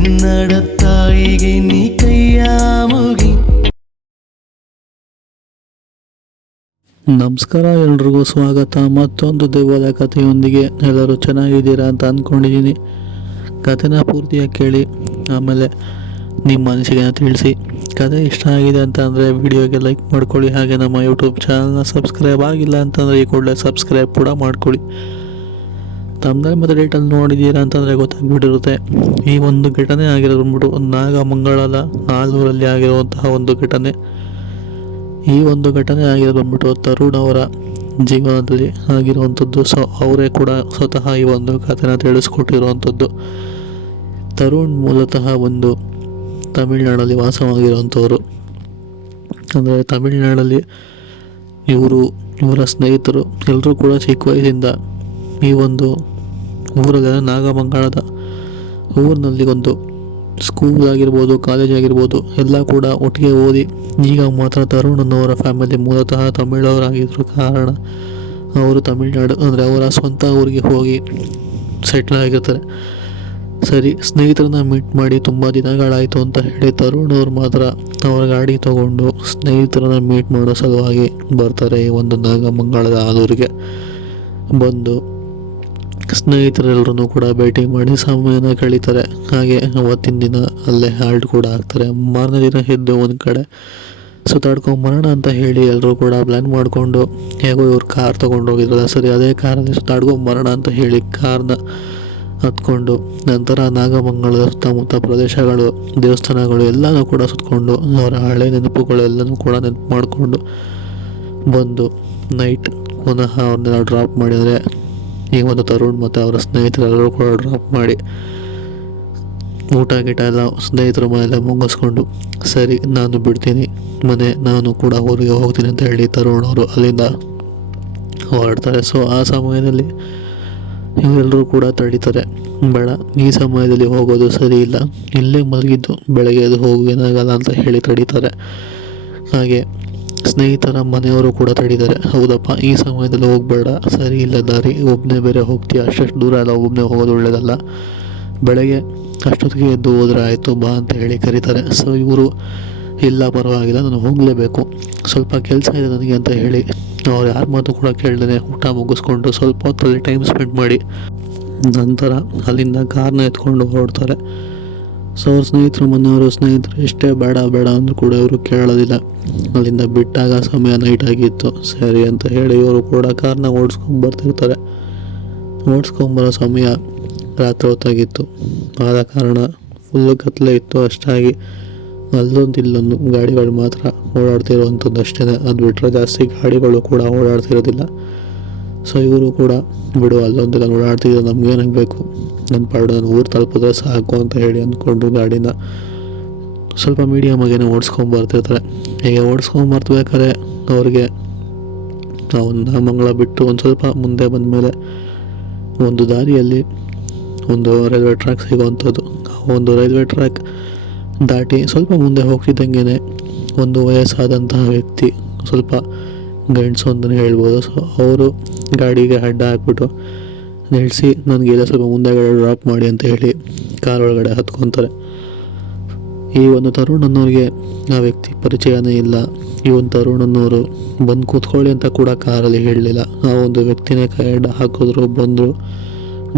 ಕನ್ನಡ ತಾಯಿಗೆ ನೀ ಕೈಯ ಮುಗಿ. ನಮಸ್ಕಾರ, ಎಲ್ರಿಗೂ ಸ್ವಾಗತ. ಮತ್ತೊಂದು ದೆವ್ವದ ಕಥೆಯೊಂದಿಗೆ. ಎಲ್ಲರೂ ಚೆನ್ನಾಗಿದ್ದೀರಾ ಅಂತ ಅಂದ್ಕೊಂಡಿದ್ದೀನಿ. ಕಥೆನ ಪೂರ್ತಿಯಾಗಿ ಕೇಳಿ, ಆಮೇಲೆ ನಿಮ್ಮ ಮನಸ್ಸಿಗೆ ತಿಳಿಸಿ. ಕಥೆ ಇಷ್ಟ ಆಗಿದೆ ಅಂತ ಅಂದರೆ ವಿಡಿಯೋಗೆ ಲೈಕ್ ಮಾಡ್ಕೊಳ್ಳಿ. ಹಾಗೆ ನಮ್ಮ ಯೂಟ್ಯೂಬ್ ಚಾನಲ್ನ ಸಬ್ಸ್ಕ್ರೈಬ್ ಆಗಿಲ್ಲ ಅಂತಂದರೆ ಈ ಕೂಡಲೇ ಸಬ್ಸ್ಕ್ರೈಬ್ ಕೂಡ ಮಾಡ್ಕೊಳ್ಳಿ. ತಮ್ಮದಲ್ಲಿ ಮತ್ತು ಡೇಟಲ್ಲಿ ನೋಡಿದ್ದೀರಾ ಅಂತಂದರೆ ಗೊತ್ತಾಗ್ಬಿಟ್ಟಿರುತ್ತೆ. ಈ ಒಂದು ಘಟನೆ ಆಗಿರೋದು ಬಂದ್ಬಿಟ್ಟು ನಾಗಮಂಗಲದ ಆಲೂರಲ್ಲಿ ಆಗಿರುವಂತಹ ಒಂದು ಘಟನೆ. ಈ ಒಂದು ಘಟನೆ ಆಗಿರೋದು ಬಂದ್ಬಿಟ್ಟು ತರುಣ್ ಅವರ ಜೀವನದಲ್ಲಿ ಆಗಿರುವಂಥದ್ದು. ಸೊ ಅವರೇ ಕೂಡ ಸ್ವತಃ ಈ ಒಂದು ಕಥೆನ ತಿಳಿಸ್ಕೊಟ್ಟಿರುವಂಥದ್ದು. ತರುಣ್ ಮೂಲತಃ ಒಂದು ತಮಿಳ್ನಾಡಲ್ಲಿ ವಾಸವಾಗಿರುವಂಥವ್ರು. ಅಂದರೆ ತಮಿಳ್ನಾಡಲ್ಲಿ ಇವರ ಸ್ನೇಹಿತರು ಎಲ್ಲರೂ ಕೂಡ ಚಿಕ್ಕ ವಯಸ್ಸಿಂದ ಈ ಒಂದು ಊರಲ್ಲಿ ನಾಗಮಂಗಲದ ಊರಿನಲ್ಲಿ ಒಂದು ಸ್ಕೂಲ್ ಆಗಿರ್ಬೋದು, ಕಾಲೇಜ್ ಆಗಿರ್ಬೋದು ಎಲ್ಲ ಕೂಡ ಒಟ್ಟಿಗೆ ಓದಿ ಈಗ ಮಾತ್ರ ತರುಣನವರ ಫ್ಯಾಮಿಲಿ ಮೂಲತಃ ತಮಿಳವರಾಗಿದ್ದರು ಕಾರಣ ಅವರು ತಮಿಳ್ನಾಡು ಅಂದರೆ ಅವರ ಸ್ವಂತ ಊರಿಗೆ ಹೋಗಿ ಸೆಟ್ಲ್ ಆಗಿರ್ತಾರೆ. ಸರಿ, ಸ್ನೇಹಿತರನ್ನ ಮೀಟ್ ಮಾಡಿ ತುಂಬ ದಿನಗಳಾಯಿತು ಅಂತ ಹೇಳಿ ತರುಣ್ ಅವರು ಮಾತ್ರ ಅವರ ಗಾಡಿ ತಗೊಂಡು ಸ್ನೇಹಿತರನ್ನ ಮೀಟ್ ಮಾಡೋ ಸಲುವಾಗಿ ಬರ್ತಾರೆ ಈ ಒಂದು ನಾಗಮಂಗಲದ ಆಲೂರಿಗೆ. ಬಂದು ಸ್ನೇಹಿತರೆಲ್ಲರೂ ಕೂಡ ಭೇಟಿ ಮಾಡಿ ಸಮಯನ ಕಳೀತಾರೆ. ಹಾಗೆ ಅವತ್ತಿನ ದಿನ ಅಲ್ಲೇ ಹಾಲ್ಟ್ ಕೂಡ ಆಗ್ತಾರೆ. ಮಾರನೇ ದಿನ ಎದ್ದು ಒಂದು ಕಡೆ ಸುತ್ತಾಡ್ಕೊಂಬರೋಣ ಅಂತ ಹೇಳಿ ಎಲ್ಲರೂ ಕೂಡ ಪ್ಲ್ಯಾನ್ ಮಾಡಿಕೊಂಡು, ಹೇಗೋ ಇವ್ರು ಕಾರ್ ತೊಗೊಂಡು ಹೋಗಿದ್ರಲ್ಲ, ಸರಿ ಅದೇ ಕಾರಲ್ಲಿ ಸುತ್ತಾಡ್ಕೊಂಬರೋಣ ಅಂತ ಹೇಳಿ ಕಾರ್ನ ಹತ್ಕೊಂಡು ನಂತರ ನಾಗಮಂಗಲದ ಸುತ್ತಮುತ್ತ ಪ್ರದೇಶಗಳು, ದೇವಸ್ಥಾನಗಳು ಎಲ್ಲನೂ ಕೂಡ ಸುತ್ತಕೊಂಡು ಅವರ ಹಳೆ ನೆನಪುಗಳೆಲ್ಲನೂ ಕೂಡ ನೆನಪು ಮಾಡಿಕೊಂಡು ಬಂದು ನೈಟ್ ಪುನಃ ಅವ್ರನ್ನೆಲ್ಲ ಡ್ರಾಪ್ ಮಾಡಿದರೆ ಈ ಒಂದು ತರುಣ್ ಮತ್ತು ಅವರ ಸ್ನೇಹಿತರೆಲ್ಲರೂ ಕೂಡ ಡ್ರಾಪ್ ಮಾಡಿ ಊಟ ಗೀಟ ಎಲ್ಲ ಸ್ನೇಹಿತರ ಮನೆಯಲ್ಲ ಮುಗಿಸ್ಕೊಂಡು, ಸರಿ ನಾನು ಬಿಡ್ತೀನಿ ಮನೆ, ನಾನು ಕೂಡ ಊರಿಗೆ ಹೋಗ್ತೀನಿ ಅಂತ ಹೇಳಿ ತರುಣ್ ಅವರು ಅಲ್ಲಿಂದ ಹೊರಡ್ತಾರೆ. ಸೊ ಆ ಸಮಯದಲ್ಲಿ ಇವರೆಲ್ಲರೂ ಕೂಡ ತಡೀತಾರೆ. ಬೇಡ, ಈ ಸಮಯದಲ್ಲಿ ಹೋಗೋದು ಸರಿ ಇಲ್ಲ, ಇಲ್ಲೇ ಮಲಗಿದ್ದು ಬೆಳಗ್ಗೆ ಅದು ಹೋಗೇನಾಗಲ್ಲ ಅಂತ ಹೇಳಿ ತಡೀತಾರೆ. ಹಾಗೆ ಸ್ನೇಹಿತರ ಮನೆಯವರು ಕೂಡ ತಡೀತಾರೆ. ಹೌದಪ್ಪ, ಈ ಸಮಯದಲ್ಲಿ ಹೋಗಬೇಡ, ಸರಿ ಇಲ್ಲ ದಾರಿ, ಒಬ್ಬನೇ ಬೇರೆ ಹೋಗ್ತೀಯ, ಅಷ್ಟು ದೂರ ಎಲ್ಲ ಒಬ್ಬನೇ ಹೋಗೋದು ಒಳ್ಳೆಯದಲ್ಲ, ಬೆಳಗ್ಗೆ ಅಷ್ಟೊತ್ತಿಗೆ ಎದ್ದು ಹೋದ್ರೆ ಆಯಿತು ಬಾ ಅಂತ ಹೇಳಿ ಕರೀತಾರೆ. ಸೊ ಇವರು ಇಲ್ಲ ಪರವಾಗಿಲ್ಲ, ನಾನು ಹೋಗಲೇಬೇಕು, ಸ್ವಲ್ಪ ಕೆಲಸ ಇದೆ ನನಗೆ ಅಂತ ಹೇಳಿ ಅವ್ರು ಯಾರ ಮಾತು ಕೂಡ ಕೇಳ್ದೇ ಊಟ ಮುಗಿಸ್ಕೊಂಡು ಸ್ವಲ್ಪ ಹೊತ್ತಲ್ಲಿ ಟೈಮ್ ಸ್ಪೆಂಡ್ ಮಾಡಿ ನಂತರ ಅಲ್ಲಿಂದ ಕಾರ್ನ ಎತ್ಕೊಂಡು ಹೊರಡ್ತಾರೆ. ಸೊ ಅವ್ರ ಸ್ನೇಹಿತರು ಎಷ್ಟೇ ಬೇಡ ಅಂದರೂ ಕೂಡ ಇವರು ಕೇಳೋದಿಲ್ಲ. ಅಲ್ಲಿಂದ ಬಿಟ್ಟಾಗ ಸಮಯ ನೈಟ್ ಆಗಿತ್ತು. ಸರಿ ಅಂತ ಹೇಳಿ ಇವರು ಕೂಡ ಕಾರ್ನ ಓಡಿಸ್ಕೊಂಬರ್ತಿರ್ತಾರೆ. ಓಡಿಸ್ಕೊಂಬರೋ ಸಮಯ ರಾತ್ರಿ ಹೊತ್ತಾಗಿತ್ತು. ಆದ ಕಾರಣ ಫುಲ್ಲು ಕತ್ತಲೆ ಇತ್ತು. ಅಷ್ಟಾಗಿ ಇಲ್ಲೊಂದು ಗಾಡಿಗಳು ಮಾತ್ರ ಓಡಾಡ್ತಿರುವಂಥದ್ದು ಅಷ್ಟೇ. ಅದು ಬಿಟ್ಟರೆ ಜಾಸ್ತಿ ಗಾಡಿಗಳು ಕೂಡ ಓಡಾಡ್ತಿರೋದಿಲ್ಲ. ಸೊ ಇವರು ಕೂಡ ಬಿಡು, ಅಲ್ಲೊಂದಿಲ್ಲ ಓಡಾಡ್ತಿದ್ರು, ನಮಗೇನಾಗಬೇಕು, ನನ್ನ ಪಾಡು ನಾನು ಊರು ತಲುಪಿದ್ರೆ ಸಾಕು ಅಂತ ಹೇಳಿ ಅಂದ್ಕೊಂಡು ಗಾಡಿನ ಸ್ವಲ್ಪ ಮೀಡಿಯಮಾಗೇನೆ ಓಡಿಸ್ಕೊಂಬರ್ತಿರ್ತಾರೆ. ಹೀಗೆ ಓಡಿಸ್ಕೊಂಬರ್ಬೇಕಾದ್ರೆ ಅವ್ರಿಗೆ ನಾಗಮಂಗಲ ಬಿಟ್ಟು ಒಂದು ಸ್ವಲ್ಪ ಮುಂದೆ ಬಂದಮೇಲೆ ಒಂದು ದಾರಿಯಲ್ಲಿ ಒಂದು ರೈಲ್ವೆ ಟ್ರ್ಯಾಕ್ ಸಿಗೋವಂಥದ್ದು. ಒಂದು ರೈಲ್ವೆ ಟ್ರ್ಯಾಕ್ ದಾಟಿ ಸ್ವಲ್ಪ ಮುಂದೆ ಹೋಗ್ತಿದ್ದಂಗೆ ಒಂದು ವಯಸ್ಸಾದಂತಹ ವ್ಯಕ್ತಿ, ಸ್ವಲ್ಪ ಗಂಡಸು ಅಂತಲೇ ಹೇಳ್ಬೋದು. ಸೊ ಅವರು ಗಾಡಿಗೆ ಅಡ್ಡ ಹಾಕ್ಬಿಟ್ಟು ನಿಲ್ಲಿಸಿ ನನಗೆಲ್ಲ ಸ್ವಲ್ಪ ಮುಂದೆಗಡೆ ಡ್ರಾಪ್ ಮಾಡಿ ಅಂತ ಹೇಳಿ ಕಾರ್ ಒಳಗಡೆ ಹತ್ಕೊತಾರೆ. ಈ ಒಂದು ತರುಣ್ ಅನ್ನೋರಿಗೆ ಆ ವ್ಯಕ್ತಿ ಪರಿಚಯನೇ ಇಲ್ಲ. ಈ ಒಂದು ತರುಣ್ ಅನ್ನೋರು ಬಂದು ಕೂತ್ಕೊಳ್ಳಿ ಅಂತ ಕೂಡ ಕಾರಲ್ಲಿ ಹೇಳಲಿಲ್ಲ. ಆ ಒಂದು ವ್ಯಕ್ತಿನೇ ಕೈ ಅಡ್ಡ ಹಾಕಿದ್ರು, ಬಂದರು,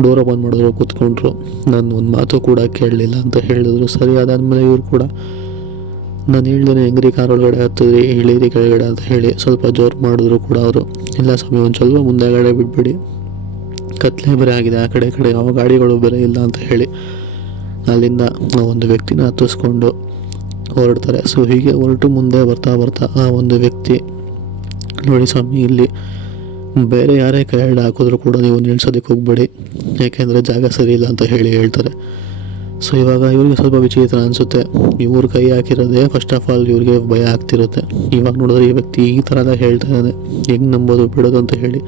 ಡೋರ ಬಂದ್ ಮಾಡಿದ್ರು, ಕೂತ್ಕೊಂಡ್ರು, ನಾನು ಒಂದು ಮಾತು ಕೂಡ ಕೇಳಲಿಲ್ಲ ಅಂತ ಹೇಳಿದ್ರು. ಸರಿ, ಅದಾದಮೇಲೆ ಇವರು ಕೂಡ ನಾನು ಹೇಳ್ದೇನೆ ಹೆಂಗ್ರಿ ಕಾರ್ ಒಳಗಡೆ ಹತ್ತಿದ್ರಿ, ಇಳೀರಿ ಕೆಳಗಡೆ ಅಂತ ಹೇಳಿ ಸ್ವಲ್ಪ ಜೋರು ಮಾಡಿದ್ರು ಕೂಡ ಅವರು ಇಲ್ಲ ಸ್ವಾಮಿ, ಒಂದು ಸ್ವಲ್ಪ ಮುಂದೆಗಡೆ ಬಿಟ್ಬಿಡಿ, ಕತ್ಲೆ ಬೇರೆ ಆಗಿದೆ, ಆ ಕಡೆ ಯಾವ ಗಾಡಿಗಳು ಬೇರೆ ಇಲ್ಲ ಅಂತ ಹೇಳಿ ಅಲ್ಲಿಂದ ಆ ಒಂದು ವ್ಯಕ್ತಿನ ಹತ್ತಿಸ್ಕೊಂಡು ಹೊರಡ್ತಾರೆ. ಸೊ ಹೀಗೆ ಹೊರಟು ಮುಂದೆ ಬರ್ತಾ ಆ ಒಂದು ವ್ಯಕ್ತಿ, ನೋಡಿ ಸ್ವಾಮಿ, ಇಲ್ಲಿ ಬೇರೆ ಯಾರೇ ಕೈ ಅಡ್ಡ ಹಾಕಿದ್ರು ಕೂಡ ನೀವು ನಿಲ್ಸೋದಕ್ಕೆ ಹೋಗಬೇಡಿ, ಯಾಕೆಂದರೆ ಜಾಗ ಸರಿ ಇಲ್ಲ ಅಂತ ಹೇಳ್ತಾರೆ. ಸೊ ಇವಾಗ ಇವ್ರಿಗೆ ಸ್ವಲ್ಪ ವಿಚಿತ್ರ ಅನಿಸುತ್ತೆ. ಇವ್ರು ಕೈ ಹಾಕಿರೋದೇ ಫಸ್ಟ್ ಆಫ್ ಆಲ್ ಇವ್ರಿಗೆ ಭಯ ಆಗ್ತಿರುತ್ತೆ. ಇವಾಗ ನೋಡಿದ್ರೆ ಈ ವ್ಯಕ್ತಿ ಈ ಥರ ಎಲ್ಲ ಹೇಳ್ತಾ ಇದ್ದಾನೆ, ಹೆಂಗೆ ನಂಬೋದು ಬಿಡೋದು ಅಂತ ಹೇಳಿ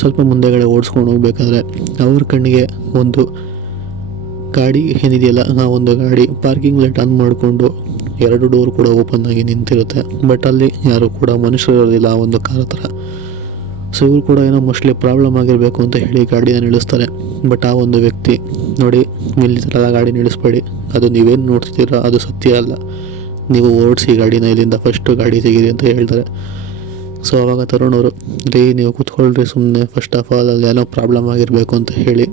ಸ್ವಲ್ಪ ಮುಂದೆಗಡೆ ಓಡಿಸ್ಕೊಂಡು ಹೋಗ್ಬೇಕಾದ್ರೆ ಅವ್ರ ಕಣ್ಣಿಗೆ ಒಂದು ಗಾಡಿ ಏನಿದೆಯಲ್ಲ, ಆ ಒಂದು ಗಾಡಿ ಪಾರ್ಕಿಂಗ್ ಲೈಟ್ ಆನ್ ಮಾಡಿಕೊಂಡು 2 ಡೋರ್ ಕೂಡ ಓಪನ್ ಆಗಿ ನಿಂತಿರುತ್ತೆ. ಬಟ್ ಅಲ್ಲಿ ಯಾರು ಕೂಡ ಮನುಷ್ಯರು ಇರೋದಿಲ್ಲ ಆ ಒಂದು ಕಾರ್ ಹತ್ರ. ಸೊ ಇವರು ಕೂಡ ಏನೋ ಮೋಸ್ಟ್ಲಿ ಪ್ರಾಬ್ಲಮ್ ಆಗಿರಬೇಕು ಅಂತ ಹೇಳಿ ಗಾಡಿನ ನಿಲ್ಲಿಸ್ತಾರೆ. ಬಟ್ ಆ ಒಂದು ವ್ಯಕ್ತಿ, ನೋಡಿ ಇಲ್ಲಿ ಥರ ಗಾಡಿ ನಿಲ್ಲಿಸ್ಬೇಡಿ, ಅದು ನೀವೇನು ನೋಡ್ತಿದ್ದೀರಾ ಅದು ಸತ್ಯ ಅಲ್ಲ, ನೀವು ಓಡಿಸಿ ಗಾಡಿನ, ಇಲ್ಲಿಂದ ಫಸ್ಟು ಗಾಡಿ ತೆಗೀರಿ ಅಂತ ಹೇಳ್ತಾರೆ. ಸೊ ಆವಾಗ ತರುಣ್ ಅವರು, ರೀ ನೀವು ಕೂತ್ಕೊಳ್ರಿ ಸುಮ್ಮನೆ, ಫಸ್ಟ್ ಆಫ್ ಆಲ್ ಅಲ್ಲಿ ಏನೋ ಪ್ರಾಬ್ಲಮ್ ಆಗಿರಬೇಕು ಅಂತ ಹೇಳಿ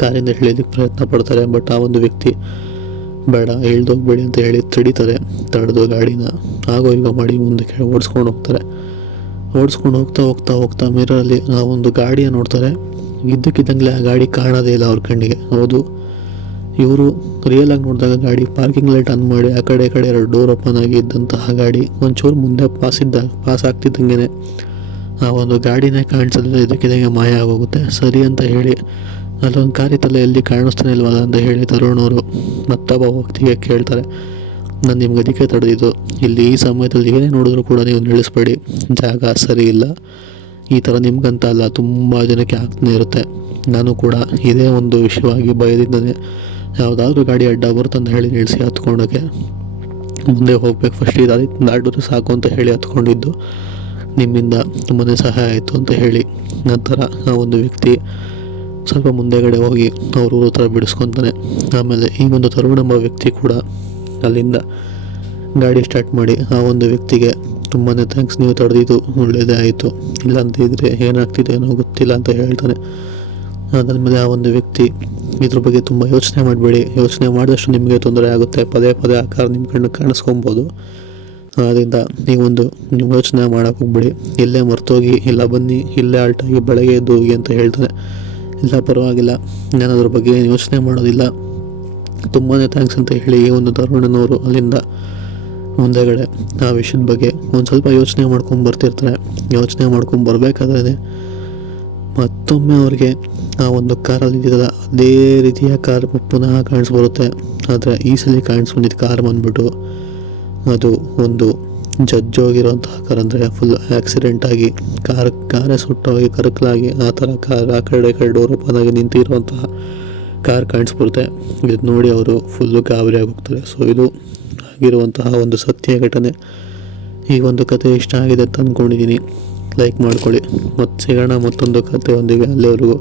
ಕಾರಿಂದ ಇಳಿಯೋದಕ್ಕೆ ಪ್ರಯತ್ನ ಪಡ್ತಾರೆ. ಬಟ್ ಆ ಒಂದು ವ್ಯಕ್ತಿ ಬೇಡ ಇಳ್ದೋಗ್ಬೇಡಿ ಅಂತ ಹೇಳಿ ತಡೆದು ಗಾಡಿನ ಆಗೋ ಈಗ ಮಾಡಿ ಮುಂದಕ್ಕೆ ಓಡಿಸ್ಕೊಂಡು ಹೋಗ್ತಾರೆ. ಓಡಿಸ್ಕೊಂಡು ಹೋಗ್ತಾ ಮಿರರಲ್ಲಿ ಆ ಒಂದು ಗಾಡಿಯ ನೋಡ್ತಾರೆ. ಇದ್ದಕ್ಕಿದ್ದಂಗೆ ಆ ಗಾಡಿ ಕಾಣೋದೇ ಇಲ್ಲ ಅವ್ರ ಕಣ್ಣಿಗೆ. ಹೌದು, ಇವರು ರಿಯಲಾಗಿ ನೋಡಿದಾಗ ಗಾಡಿ ಪಾರ್ಕಿಂಗ್ ಲೈಟ್ ಆನ್ ಮಾಡಿ ಆ ಕಡೆ ಎರಡು ಡೋರ್ ಓಪನ್ ಆಗಿ ಇದ್ದಂತಹ ಗಾಡಿ ಒಂಚೂರು ಮುಂದೆ ಪಾಸ್ ಆಗ್ತಿದ್ದಂಗೆ ಆ ಒಂದು ಗಾಡಿನೇ ಕಾಣಿಸೋದಿಲ್ಲ, ಇದಕ್ಕಿದ್ದಂಗೆ ಮಾಯ ಆಗೋಗುತ್ತೆ. ಸರಿ ಅಂತ ಹೇಳಿ ಅಲ್ಲೊಂದು ಕಾರಿತಲ್ಲ ಎಲ್ಲಿ ಕಾಣಿಸ್ತಾನೆ ಇಲ್ವಲ್ಲ ಅಂತ ಹೇಳಿ ತರುಣ್ ಅವರು ಮತ್ತೊಬ್ಬ ವ್ಯಕ್ತಿಗೆ ಕೇಳ್ತಾರೆ, ನಾನು ನಿಮ್ಗೆ ಅದಕ್ಕೆ ತಡೆದಿದ್ದು, ಇಲ್ಲಿ ಈ ಸಮಯದಲ್ಲಿ ಏನೇ ನೋಡಿದ್ರು ಕೂಡ ನೀವು ನಿಲ್ಲಿಸ್ಬೇಡಿ, ಜಾಗ ಸರಿ ಇಲ್ಲ, ಈ ಥರ ನಿಮ್ಗಂತ ಅಲ್ಲ ತುಂಬ ಜನಕ್ಕೆ ಆಗ್ತಾನೆ ಇರುತ್ತೆ. ನಾನು ಕೂಡ ಇದೇ ಒಂದು ವಿಷಯವಾಗಿ ಭಯದಿಂದನೇ ಯಾವುದಾದ್ರೂ ಗಾಡಿ ಅಡ್ಡ ಬರುತ್ತಂತ ಹೇಳಿ ನಿಲ್ಲಿಸಿ ಹತ್ಕೊಂಡೋಗೆ ಮುಂದೆ ಹೋಗ್ಬೇಕು, ಫಸ್ಟ್ ಇದು ಅದಕ್ಕೆ ದಾಟಿದ್ರೆ ಸಾಕು ಅಂತ ಹೇಳಿ ಹತ್ಕೊಂಡಿದ್ದು, ನಿಮ್ಮಿಂದ ತುಂಬಾ ಸಹಾಯ ಆಯಿತು ಅಂತ ಹೇಳಿ ನಂತರ ಆ ಒಂದು ವ್ಯಕ್ತಿ ಸ್ವಲ್ಪ ಮುಂದೆಗಡೆ ಹೋಗಿ ಅವರು ಊರ ಥರ ಬಿಡಿಸ್ಕೊತಾನೆ. ಆಮೇಲೆ ಈ ಒಂದು ತರುಣ್ ಎಂಬ ವ್ಯಕ್ತಿ ಕೂಡ ಅಲ್ಲಿಂದ ಗಾಡಿ ಸ್ಟಾರ್ಟ್ ಮಾಡಿ ಆ ಒಂದು ವ್ಯಕ್ತಿಗೆ ತುಂಬಾ ಥ್ಯಾಂಕ್ಸ್, ನೀವು ತಡೆದಿದ್ದು ಒಳ್ಳೆಯದೇ ಆಯಿತು, ಇಲ್ಲ ಅಂತಿದ್ರೆ ಏನಾಗ್ತಿದೆ ಏನೋ ಗೊತ್ತಿಲ್ಲ ಅಂತ ಹೇಳ್ತಾನೆ. ಅದಾದಮೇಲೆ ಆ ಒಂದು ವ್ಯಕ್ತಿ ಇದ್ರ ಬಗ್ಗೆ ತುಂಬ ಯೋಚನೆ ಮಾಡಬೇಡಿ, ಯೋಚನೆ ಮಾಡಿದಷ್ಟು ನಿಮಗೆ ತೊಂದರೆ ಆಗುತ್ತೆ, ಪದೇ ಆ ಕಾರ್ ನಿಮ್ಮ ಕಣ್ಣು ಕಾಣಿಸ್ಕೊಬೋದು, ಆದ್ದರಿಂದ ನೀವು ಯೋಚನೆ ಮಾಡೋಕೆ ಹೋಗ್ಬೇಡಿ, ಇಲ್ಲೇ ಮರ್ತೋಗಿ ಇಲ್ಲ ಬನ್ನಿ ಇಲ್ಲೇ ಆಲ್ಟಾಗಿ ಬೆಳಗ್ಗೆ ಎದ್ದು ಹೋಗಿ ಅಂತ ಹೇಳ್ತಾನೆ. ಇಲ್ಲ ಪರವಾಗಿಲ್ಲ, ನಾನು ಅದ್ರ ಬಗ್ಗೆ ಯೋಚನೆ ಮಾಡೋದಿಲ್ಲ, ತುಂಬಾ ಥ್ಯಾಂಕ್ಸ್ ಅಂತ ಹೇಳಿ ಈ ಒಂದು ತರುಣನವರು ಅಲ್ಲಿಂದ ಮುಂದೆಗಡೆ ಆ ವಿಷಯದ ಬಗ್ಗೆ ಒಂದು ಸ್ವಲ್ಪ ಯೋಚನೆ ಮಾಡ್ಕೊಂಡು ಬರ್ತಿರ್ತಾರೆ. ಯೋಚನೆ ಮಾಡ್ಕೊಂಡು ಬರಬೇಕಾದ್ರೆ ಮತ್ತೊಮ್ಮೆ ಅವ್ರಿಗೆ ಆ ಒಂದು ಕಾರಲ್ಲಿ ಇದ್ದಿದ್ದಲ್ಲ ಅದೇ ರೀತಿಯ ಕಾರ್ ಪುನಃ ಕಾಣಿಸ್ಬರುತ್ತೆ. ಆದರೆ ಈ ಸಲ ಕಾಣಿಸ್ಬಂದಿದ್ದು ಕಾರ್ ಬಂದ್ಬಿಟ್ಟು ಅದು ಒಂದು ಜಜ್ಜೋಗಿರೋಂತಹ ಕಾರ್, ಅಂದರೆ ಫುಲ್ ಆಕ್ಸಿಡೆಂಟ್ ಆಗಿ ಕಾರೇ ಸುಟ್ಟೋಗಿ ಕರಕಲಾಗಿ ಆ ಥರ ಕಾರ್ ಆ ಕಡೆ ಡೋರ್ ಓಪನ್ ಆಗಿ ನಿಂತಿರುವಂತಹ ಕಾರ್ ಕಾಣಿಸ್ಬರುತ್ತೆ. ಇದು ನೋಡಿ ಅವರು ಫುಲ್ಲು ಗಾಬರಿಯಾಗಿ ಹೋಗ್ತಾರೆ. ಸೊ ಇದು ಆಗಿರುವಂತಹ ಒಂದು ಸತ್ಯ ಘಟನೆ. ಈ ಒಂದು ಕತೆ ಇಷ್ಟ ಆಗಿದೆ ಅಂತ ಅಂದ್ಕೊಂಡಿದ್ದೀನಿ. ಲೈಕ್ ಮಾಡ್ಕೊಳ್ಳಿ. ಮತ್ತು ಸಿಗೋಣ ಮತ್ತೊಂದು ಕಥೆಯೊಂದಿಗೆ. ಅಲ್ಲಿವರೆಗೂ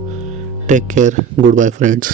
take care, good bye friends.